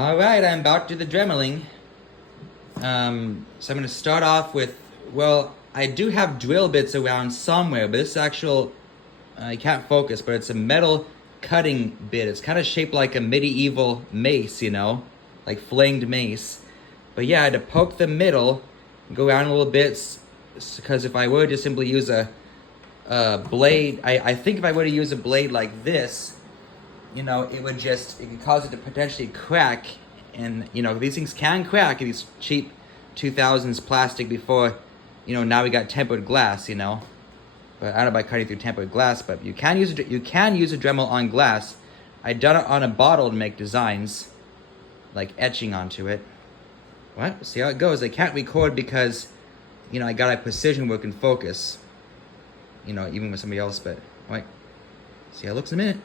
All right, I'm about to do the dremeling. So I'm going to start off with, well, I do have drill bits around somewhere, but this actual, I can't focus, but it's a metal cutting bit. It's kind of shaped like a medieval mace, you know, like flanged mace. But yeah, I had to poke the middle, go around a little bit, because if I were to simply use a blade, I think if I were to use a blade like this, you know, it could cause it to potentially crack. And, you know, these things can crack in these cheap 2000s plastic before, you know, now we got tempered glass, you know. But I don't know about cutting through tempered glass, but you can use a Dremel on glass. I done it on a bottle to make designs, like etching onto it. What? We'll see how it goes. I can't record because, you know, I got a precision work and focus. You know, even with somebody else, but wait. See how it looks in a minute.